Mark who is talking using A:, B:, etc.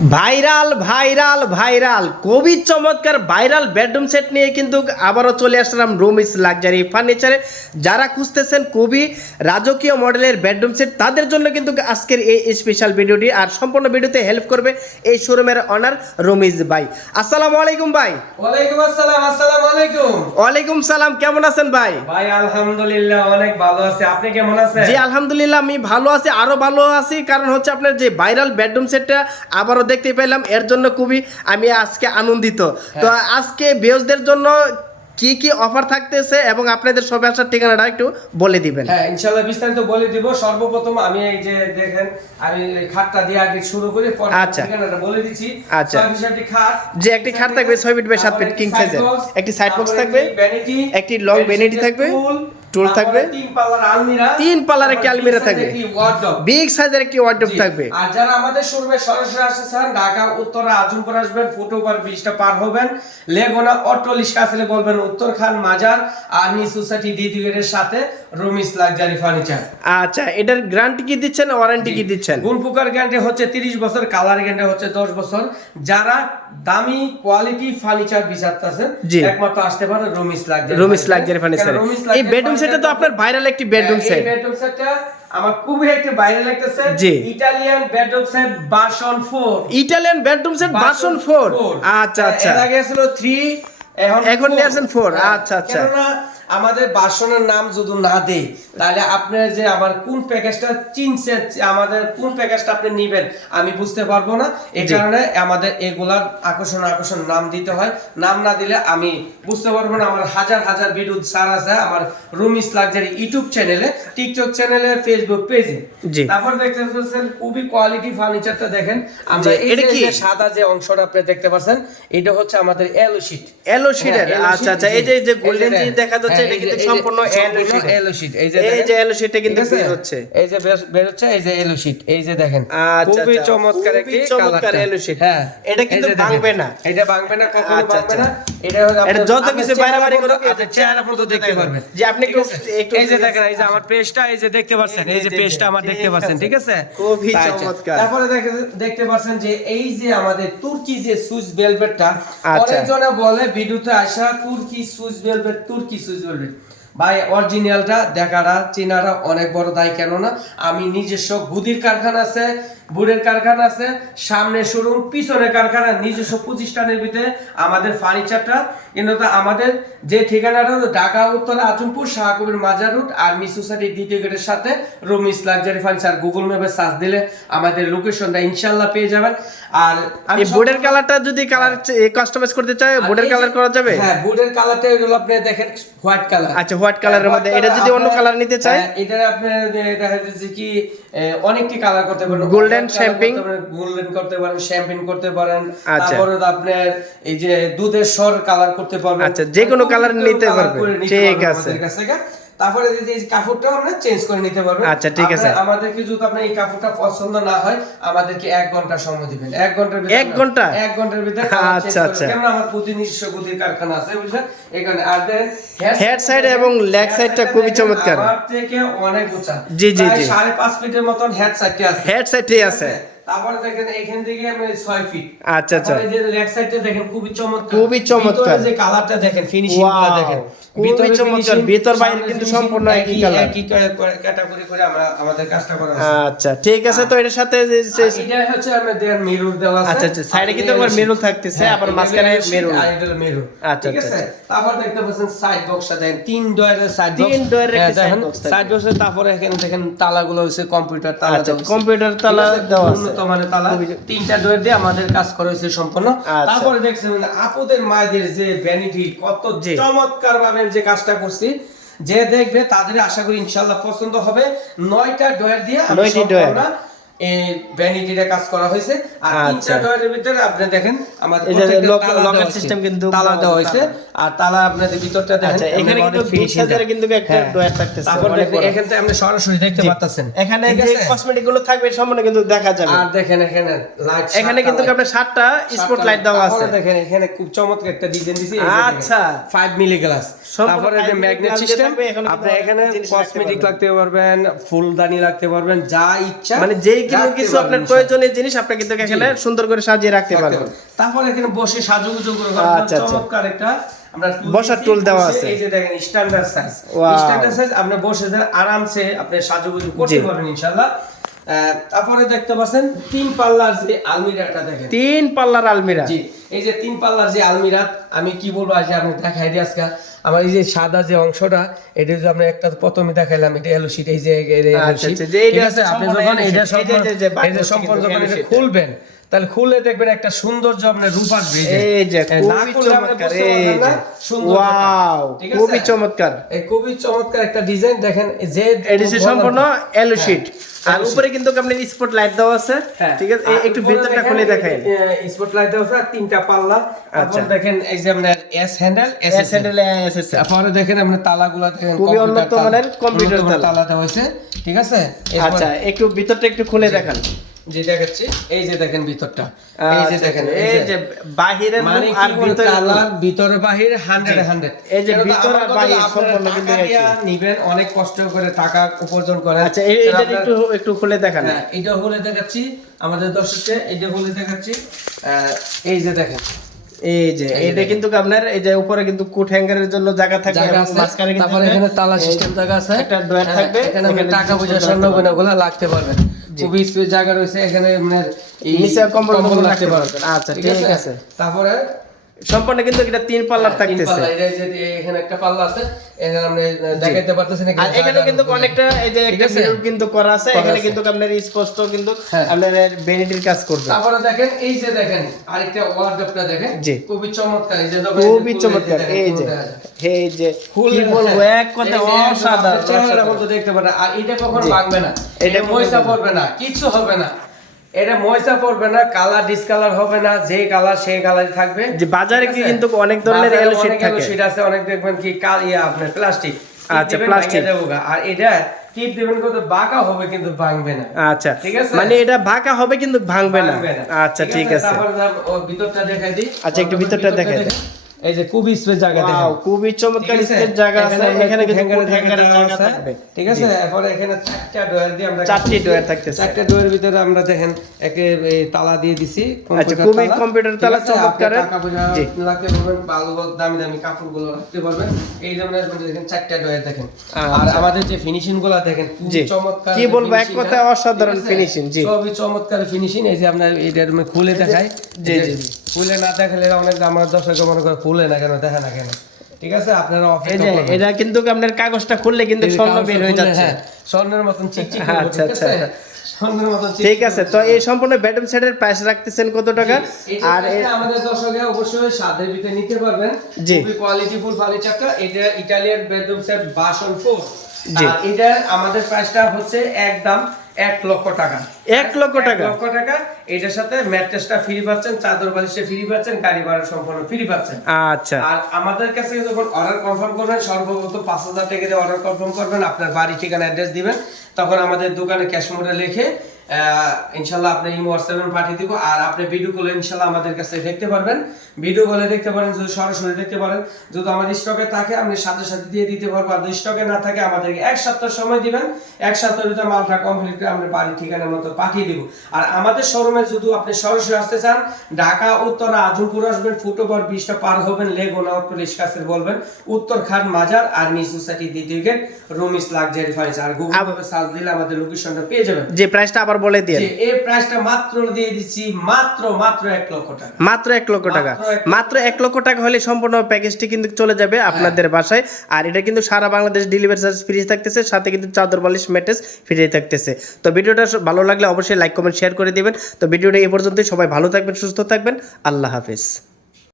A: Viral viral viral. খুবই চমৎকার viral bedroom set নিয়ে কিন্তু আবারও চলে আসলাম রুমিস লাক্সারি ফার্নিচারে যারা খুঁজতেছেন কবি রাজকীয় মডেলের বেডরুম সেট তাদের জন্য কিন্তু আজকের এই স্পেশাল ভিডিওটি আর সম্পূর্ণ ভিডিওতে হেল্প করবে এই শোরুমের অনার রমিজ ভাই। আসসালামু আলাইকুম ভাই।
B: ওয়ালাইকুম আসসালাম আসসালামু আলাইকুম।
A: ওয়ালাইকুম সালাম কেমন আছেন ভাই?
B: ভাই আলহামদুলিল্লাহ অনেক ভালো আছে। আপনি কেমন আছেন?
A: জি আলহামদুলিল্লাহ আমি ভালো আছি আরও ভালো আছি। কারণ হচ্ছে আপনার যে ভাইরাল বেডরুম সেটটা আবারও দেখতে পেলাম এর জন্য খুবই আমি আজকে আনন্দিত। তো আজকে বিয়সদের জন্য কি কি অফার থাকতেছে এবং আপনাদের সবে আসার ঠিকানাটা একটু বলে দিবেন।
B: হ্যাঁ ইনশাআল্লাহ বিস্তারিত বলে দিব। সর্বপ্রথম আমি এই যে দেখেন আমি খাটটা দিয়ে আগে শুরু করি পরে
A: আচ্ছা।
B: ঠিকানাটা বলে দিচ্ছি।
A: আচ্ছা।
B: ছয় খাট।
A: যে একটি খাট থাকবে ছয় ফিট বাই সাত ফিট কিং সাইজের একটি সাইড বক্স থাকবে একটি লং ভ্যানিটি থাকবে। টুল থাকবে?
B: তিন পাল্লার আলমিরা
A: তিন পাল্লার একটি আলমিরা থাকবে। বিগ সাইজের একটি ওয়ার্ডরোব থাকবে।
B: আর যারা আমাদের শোরুমে সরাসরি আসতেছেন ঢাকা উত্তরা আজমপুর আসবেন ফুটওভার ব্রিজটা পার হবেন। লেগুনা অট্টলিশকা আসলে বলবেন উত্তর খান মাজার আর নি সোসাইটি দ্বিতীয় গেটের সাথে রুমিস লাক্সারি ফার্নিচার।
A: আচ্ছা এটার গ্যারান্টি কি দিচ্ছেন ওয়ারেন্টি কি দিচ্ছেন?
B: গুণ পোকার গ্যারান্টি হচ্ছে 30 বছর কালার গ্যারান্টি হচ্ছে 10 বছর। যারা দামি কোয়ালিটি ফার্নিচার বিচারতেছেন একমাত্র আসতে পারে Rumis luxury
A: Rumis luxury furniture এই বেডরুম সেটটা তো আপনার ভাইরাল একটি বেডরুম সেট
B: বেডরুম সেটটা আমার খুবই একটা ভাইরাল একটা
A: সেট
B: ইটালিয়ান বেডরুম সেট বাসন 4
A: ইটালিয়ান বেডরুম সেট বাসন 4 আচ্ছা আচ্ছা।
B: আগে ছিল 3 এখন
A: এখন। নিয়ে আসেন four,
B: হ্যাঁ,
A: আচ্ছা, আচ্ছা।
B: আমাদের বাসনের নাম যদি না দেই তাহলে আপনার যে আমার কোন প্যাকেজটা চিনছেন আমাদের কোন প্যাকেজটা আপনি নেবেন আমি বুঝতে পারব না। এই কারণে আমাদের এগুলার আকর্ষণ আকর্ষণ নাম দিতে হয়। নাম না দিলে আমি বুঝতে পারব না। আমার হাজার হাজার ভিডিও সার আছে আমার রুমিস লাক্সারি ইউটিউব চ্যানেলে টিকটক চ্যানেলে ফেসবুক পেজে। তারপর দেখতে পাচ্ছেন খুবই কোয়ালিটি ফার্নিচারটা দেখেন। আমরা
A: এটা কি?
B: সাদা যে অংশটা আপনি দেখতে পাচ্ছেন এটা হচ্ছে আমাদের এলো শিট
A: এলো শিটের আচ্ছা আচ্ছা এই যে গোল্ডেন দেখা যাচ্ছে এটা কিন্তু সম্পূর্ণ এলো শিট
B: এই যে
A: এই যে এলো শিটটা কিন্তু বের হচ্ছে
B: এই যে বের- বের হচ্ছে এই যে এলো শিট এই যে দেখেন
A: আচ্ছা,
B: খুবই
A: আচ্ছা,
B: চমৎকার একটি
A: চমৎকার এলো শিট।
B: হ্যাঁ
A: এটা কিন্তু
B: এই যে দেখেন।
A: ভাঙবে না।
B: এটা ভাঙবে না কখনো
A: আচ্ছা,
B: ভাঙবে
A: আচ্ছা।
B: না এটা
A: এটা যত কিছু
B: চেহারা
A: বাড়াবাড়ি এটা
B: চেহারা পর্যন্ত দেখতে পারবেন
A: যে আপনি একটু-
B: এই যে দেখেন এই যে আমার পেজটা এই যে দেখতে পাচ্ছেন এই যে পেজটা আমার দেখতে পাচ্ছেন ঠিক আছে
A: খুবই
B: আচ্ছা।
A: চমৎকার।
B: তারপরে দেখতে পাচ্ছেন যে এই যে আমাদের তুর্কি যে সুইস ভেলভেটটা
A: আচ্ছা।
B: অনেকজনে বলে ভিডিওতে আসা তুর্কি সুইস ভেলভেট তুর্কি সুইস ভেলভেট ভাই অরিজিনালটা দেখাটা চেনাটা অনেক বড় দায় কেননা আমি নিজস্ব গুদির কারখানা আছে বুড়ের কারখানা আছে সামনে শোরুম পিছনে কারখানা নিজস্ব প্রতিষ্ঠানের ভিতরে আমাদের ফার্নিচারটা কিন্তু আমাদের যে ঠিকানাটা হলো ঢাকা উত্তরা আজমপুর শাহকবির মাজার রুট আর্মি সোসাইটি দ্বিতীয় গেটের সাথে রুমিস লাক্সারি ফার্নিচার গুগল ম্যাপে সার্চ দিলে আমাদের লোকেশনটা ইনশাল্লাহ পেয়ে যাবেন। আর আমি
A: এই বোর্ডের কালারটা যদি কালার কাস্টমাইজ করতে চায় বোর্ডের কালার করা যাবে?
B: হ্যাঁ বোর্ডের কালারটা হলো আপনি দেখেন হোয়াইট কালার
A: আচ্ছা হোয়াইট কালারের মধ্যে। এটা যদি অন্য কালার নিতে চাই?
B: এটা আপনার দেখা যাচ্ছে কি অনেক অনেকটি কালার করতে পারেন।
A: গোল্ডেন শ্যাম্পিং
B: গোল্ডেন করতে পারেন শ্যাম্পিং করতে পারেন
A: আচ্ছা।
B: তারপরে আপনার এই যে দুধের সর কালার করতে পারবেন।
A: আচ্ছা, যে কোনো
B: কালার
A: নিতে পারবেন। ঠিক আছে।
B: আমাদের। তারপরে এই যে এই কাপড়টাও আমরা চেঞ্জ করে নিতে পারবেন
A: আচ্ছা, ঠিক আছে।
B: আপনার- আমাদেরকে যদি আপনার এই কাপড়টা পছন্দ না হয় আমাদেরকে এক ঘণ্টা সময় দিবেন এক ঘণ্টার ভিতরে
A: এক ঘণ্টা?
B: এক ঘণ্টার ভিতরে
A: আচ্ছা, আচ্ছা।
B: কেন আমার প্রতি নিজস্ব গুদির কারখানা আছে বুঝলেন এখানে আর দেন
A: Head side এবং leg side টা খুবই চমৎকার।
B: আমার থেকে অনেক উঁচা
A: জি, জি, জি।
B: সাড়ে পাঁচ ফিটের মতন হেড সাইডটা আছে
A: হেড সাইডে আছে
B: তারপরে দেখেন এখান থেকে আমি ছয় ফিট
A: আচ্ছা, আচ্ছা।
B: তারপরে যে লেগ সাইডটা দেখেন খুবই চমৎকার।
A: খুবই চমৎকার।
B: ভিতরে যে কালারটা দেখেন ফিনিশিং দেখেন ভিতরে
A: চমৎকার। ভিতর বাইরে কিন্তু সম্পূর্ণ একই colour।
B: একই ক্যাটাগরি করে আমরা আমাদের কাজটা করা
A: আচ্ছা ঠিক আছে তো এটার সাথে যে- যে-
B: আর এটা হচ্ছে আমাদের মিরর দেওয়া আছে।
A: আচ্ছা, আচ্ছা, side কিন্তু আবার mirror থাকতেছে,
B: হ্যাঁ,
A: আবার মাঝখানে
B: আর এটা
A: আচ্ছা,
B: ঠিক
A: আচ্ছা,
B: আছে তারপর দেখতে পাচ্ছেন সাইড বক্সটা দেখেন তিন ডয়ারের সাইড বক্স
A: তিন ডয়ারের একটি side box
B: সাইড বক্সে তারপরে এখানে দেখেন তালাগুলো হচ্ছে কম্পিউটার তালা
A: আচ্ছা, computer তালা দেওয়া আছে।
B: মানের তালা তিনটা ডোর দিয়ে আমাদের কাজ করা হয়েছে সম্পূর্ণ
A: আচ্ছা।
B: তারপরে দেখছেন আপুদের মায়েদের যে ভ্যানিটি কত
A: যে
B: চমৎকার ভাবে যে কাজটা করছি যে দেখবে তাদের আশা করি ইনশাল্লাহ পছন্দ হবে নয়টা ডয়ার দিয়ে আমরা
A: নয়টি।
B: এই ভ্যানিটিটা কাজ করা হয়েছে। আর
A: আচ্ছা।
B: তিনটা ভিতরে আপনি দেখেন আমাদের আছে।
A: system কিন্তু
B: তালা
A: দেওয়া
B: হয়েছে। আর তালা আপনাদের ভিতরটা দেখেন
A: আচ্ছা, এখানে কিন্তু size-এর কিন্তু একটা
B: হ্যাঁ।
A: ডয়ার থাকতেছে,
B: তারপর এখান থেকে আপনি সরাসরি দেখতে পাচ্ছেন
A: এখানে যে কসমেটিকগুলো থাকবে সম্পূর্ণ কিন্তু দেখা যাবে।
B: আর দেখেন এখানে লাইট
A: এখানে কিন্তু আপনার সাতটা স্পট লাইট দেওয়া আছে।
B: দেখেন এখানে খুব চমৎকার একটা ডিজাইন দিছি।
A: আচ্ছা।
B: 5 মিলি গ্লাস তারপরে যে ম্যাগনেট সিস্টেম আপনি এখানে কসমেটিক। রাখতে পারবেন। ফুলদানি রাখতে পারবেন যা ইচ্ছা।
A: মানে যেই কিন্তু কিছু আপনার প্রয়োজনীয় জিনিস আপনি কিন্তু এখানে সুন্দর করে সাজিয়ে রাখতে পারবেন।
B: তারপর এখানে বসে সাজুগুজু করে
A: আচ্ছা, আচ্ছা।
B: চমৎকার একটা আমরা
A: বসার টুল দেওয়া আছে।
B: এই যে দেখেন স্ট্যান্ডার্ড সাইজ. স্ট্যান্ডার্ড সাইজ আপনি বসে যে আরামসে আপনি সাজুগুজু করতে। পারবেন ইনশাআল্লাহ তারপরে দেখতে পাচ্ছেন তিন পাল্লার যে আলমিরাটা দেখেন।
A: তিন পাল্লার আলমিরা।
B: জি এই যে তিন পাল্লার যে আলমিরা আমি কি বলব আজ আমি দেখাই দিই আজকে। আমার এই যে সাদা যে অংশটা এটা যে আমরা একটা প্রথমে দেখাইলাম এটা এলো শীট এই যে
A: আচ্ছা। আচ্ছা,
B: আছে? আপনি এটা সম্পূর্ণ যখন এটা খুলবেন তাহলে খুলে দেখবেন একটা সৌন্দর্য আপনার রূপ আসবে
A: এই যে
B: হ্যাঁ,
A: খুবই চমৎকার এই যে। ওয়াও খুবই চমৎকার।
B: এই খুবই চমৎকার একটা ডিজাইন দেখেন যে
A: হচ্ছে সম্পূর্ণ এলো শিট আর উপরে কিন্তু আপনার স্পট লাইট দেওয়া আছে।
B: হ্যাঁ।
A: ঠিক আছে? একটু ভিতরটা খুলে দেখাই।
B: স্পটলাইট দেওয়া আছে, আর তিনটা পাল্লা।
A: আচ্ছা।
B: দেখেন এই যে আপনার S handle S
A: S handle S S
B: তারপরে দেখেন আপনার তালাগুলো দেখেন
A: খুবই উন্নত। মানের কম্পিউটার তালা।
B: তালা দেওয়া হয়েছে ঠিক আছে?
A: আচ্ছা একটু ভিতরটা একটু খুলে দেখান।
B: যে দেখাচ্ছি এই যে দেখেন ভিতরটা। এই যে দেখেন
A: এই যে বাহিরের
B: মানে
A: আর ভিতরে
B: তালার ভিতরে বাহির 100 100
A: এই যে ভিতর আর বাহির সম্পূর্ণ কিন্তু
B: নিবেন অনেক কষ্ট করে টাকা উপার্জন করেন।
A: আচ্ছা একটু একটু খুলে দেখান।
B: হ্যাঁ, এটা দেখাচ্ছি আমাদের দর্শককে এটা দেখাচ্ছি। আহ, এই যে দেখেন
A: এই যে এটা কিন্তু আপনার এই যে উপরে কিন্তু কোট হ্যাঙ্গারের জন্য জায়গা থাকবে মাঝখানে কিন্তু
B: তারপরে এখানে তালা সিস্টেম জায়গা আছে।
A: একটা ড্রয়ার
B: হ্যাঁ,
A: থাকবে
B: এখানে টাকা পয়সা স্বর্ণ গয়নাগুলো রাখতে পারবেন খুবই জায়গা রয়েছে এখানে আপনার এই
A: নিচে কম্বল
B: রাখতে পারবেন।
A: আচ্ছা, ঠিক আছে।
B: তারপরে
A: সম্পূর্ণ কিন্তু এটা তিন পাল্লার
B: হ্যাঁ, তিন
A: থাকতেছে।
B: পাল্লা, এখানে একটা পাল্লা আছে এখানে আপনি দেখাইতে পারতেছেন
A: আর এখানে কিন্তু অনেকটা এই যে একটা
B: আছে?
A: কিন্তু করা আছে এখানে কিন্তু আপনার স্পষ্ট কিন্তু
B: হ্যাঁ।
A: আপনার ভ্যানিটির কাজ করবে।
B: তারপরে দেখেন এই যে দেখেন আরেকটা ওয়ার্ডরোবটা দেখেন। খুবই চমৎকার এই যে
A: খুবই চমৎকার এই যে এই যে কি বলব এক কথা অসাধারণ
B: চেহারা দেখতে পারেন আর এটা কখনো
A: জি।
B: ভাঙবে না।
A: এটা
B: পড়বে না কিছু হবে না। এটা ময়সা পড়বে না কালার ডিসকালার হবে না যে কালার সেই কালারই থাকবে।
A: যে বাজারে কি কিন্তু অনেক ধরনের sheet
B: অনেক
A: থাকে।
B: sheet আছে অনেক দেখবেন কি কাল ইয়া আপনার প্লাস্টিক
A: আচ্ছা, plastic।
B: আর এটা টিপ দিবেন বাঁকা হবে কিন্তু ভাঙবে না।
A: আচ্ছা
B: ঠিক আছে?
A: মানে এটা ভাকা হবে কিন্তু ভাঙবে না। আচ্ছা ঠিক আছে
B: তারপরে ভিতরটা দেখাই দিই।
A: আচ্ছা, একটু ভিতরটা দেখাই দেন।
B: এই যে খুবই স্পেস জায়গা দেখেন।
A: খুবই চমৎকার স্পেস জায়গা আছে
B: এখানে
A: কিন্তু
B: হ্যাঙ্গারের জায়গা
A: থাকবে।
B: ঠিক আছে? এরপরে এখানে চারটা ডয়ার দিয়ে আমরা
A: চারটি ডয়ার থাকতেছে।
B: চারটা ভিতরে আমরা দেখেন একে তালা দিয়ে দিছি
A: আচ্ছা,
B: কম্পিউটার
A: খুবই
B: তালা।
A: কম্পিউটার
B: পয়সা
A: জি।
B: রাখতে পারবেন ভালো দামি দামি কাপড়গুলো রাখতে পারবেন। এই দেখেন চারটা ডয়ার দেখেন।
A: আচ্ছা।
B: আর আমাদের যে ফিনিশিংগুলো দেখেন খুবই চমৎকার
A: কি বলব, এক কথায় অসাধারণ
B: ঠিক আছে?
A: finishing, জি।
B: সবই চমৎকার ফিনিশিং এই যে আপনার এটা খুলে দেখাই।
A: জি, জি,
B: খুলে না দেখালে অনেক আমার দর্শক মনে করে খুলে না কেন দেখে না কেন? ঠিক আছে? আপনারা
A: এই যে এটা কিন্তু আপনার কাগজটা খুললে কিন্তু স্বর্ণ বের হয়ে যাচ্ছে।
B: হ্যাঁ, স্বর্ণের মতন চিকচিক
A: আচ্ছা, আচ্ছা।
B: চিকচিক
A: ঠিক আছে তো এই সম্পূর্ণ বেডরুম সেটের প্রাইস রাখতেছেন কত টাকা?
B: আর আমাদের দর্শকে অবশ্যই সাদের ভিতরে নিতে পারবেন।
A: জি।
B: খুবই কোয়ালিটিফুল ফার্নিচারটা এটা ইটালিয়ান বেডরুম সেট বাসন ফোর এটা আমাদের প্রাইসটা হচ্ছে একদম এক লক্ষ টাকা।
A: এক লক্ষ টাকা?
B: লক্ষ টাকা। এটার সাথে ম্যাট্রেসটা ফ্রি পাচ্ছেন চাদর বালিশে ফ্রি পাচ্ছেন গাড়ি ভাড়া সম্পূর্ণ ফ্রি পাচ্ছেন।
A: আচ্ছা।
B: আর আমাদের কাছে যখন অর্ডার কনফার্ম করবেন সর্বপ্রথম পাঁচ হাজার টাকা দিয়ে অর্ডার কনফার্ম করবেন আপনার বাড়ি ঠিকানা অ্যাড্রেস দিবেন তখন আমাদের দোকানে ক্যাশ মোডে লিখে ইনশাল্লাহ আপনি ইমো হোয়াটসঅ্যাপে পাঠিয়ে দিব আর আপনি ভিডিও কলে ইনশাল্লাহ আমাদের কাছে দেখতে পারবেন। ভিডিও কলে দেখতে পারেন যদি সরাসরি দেখতে পারেন যদি আমাদের স্টকে থাকে আপনি সাথে সাথে দিয়ে দিতে পারব। আর যদি স্টকে না থাকে আমাদেরকে এক সপ্তাহ সময় দিবেন। এক সপ্তাহের ভিতরে মালটা কমপ্লিট করে আমরা বাড়ি ঠিকানার মতো পাঠিয়ে দিব। আর আমাদের শোরুমে যদি আপনি সরাসরি আসতে চান ঢাকা উত্তর আজমপুর আসবেন ফুটওভার ব্রিজটা পার হবেন লেগুনা পুলিশ কাছে বলবেন উত্তর খান মাজার আর্মি সোসাইটি দ্বিতীয় গেট রুমিস লাক্সারি ফার্নিচার। আর গুগল সার্চ দিলে আমাদের লোকেশনটা পেয়ে যাবেন।
A: যে প্রাইসটা আবার বলে দিয়ে
B: এই প্রাইসটা মাত্র দিয়ে দিচ্ছি মাত্র মাত্র এক লক্ষ টাকা।
A: মাত্র এক লক্ষ টাকা।
B: মাত্র এক
A: লক্ষ টাকা হলে সম্পূর্ণ প্যাকেজটি কিন্তু চলে যাবে আপনাদের বাসায়। আর এটা কিন্তু সারা বাংলাদেশ ডেলিভারি চার্জ ফ্রি থাকতেছে সাথে কিন্তু চাদর বালিশ ম্যাটেস ফ্রি থাকতেছে। তো ভিডিওটা ভালো লাগলে অবশ্যই লাইক কমেন্ট শেয়ার করে দিবেন। তো ভিডিওটা এই পর্যন্তই। সবাই ভালো থাকবেন সুস্থ থাকবেন। আল্লাহ হাফিজ।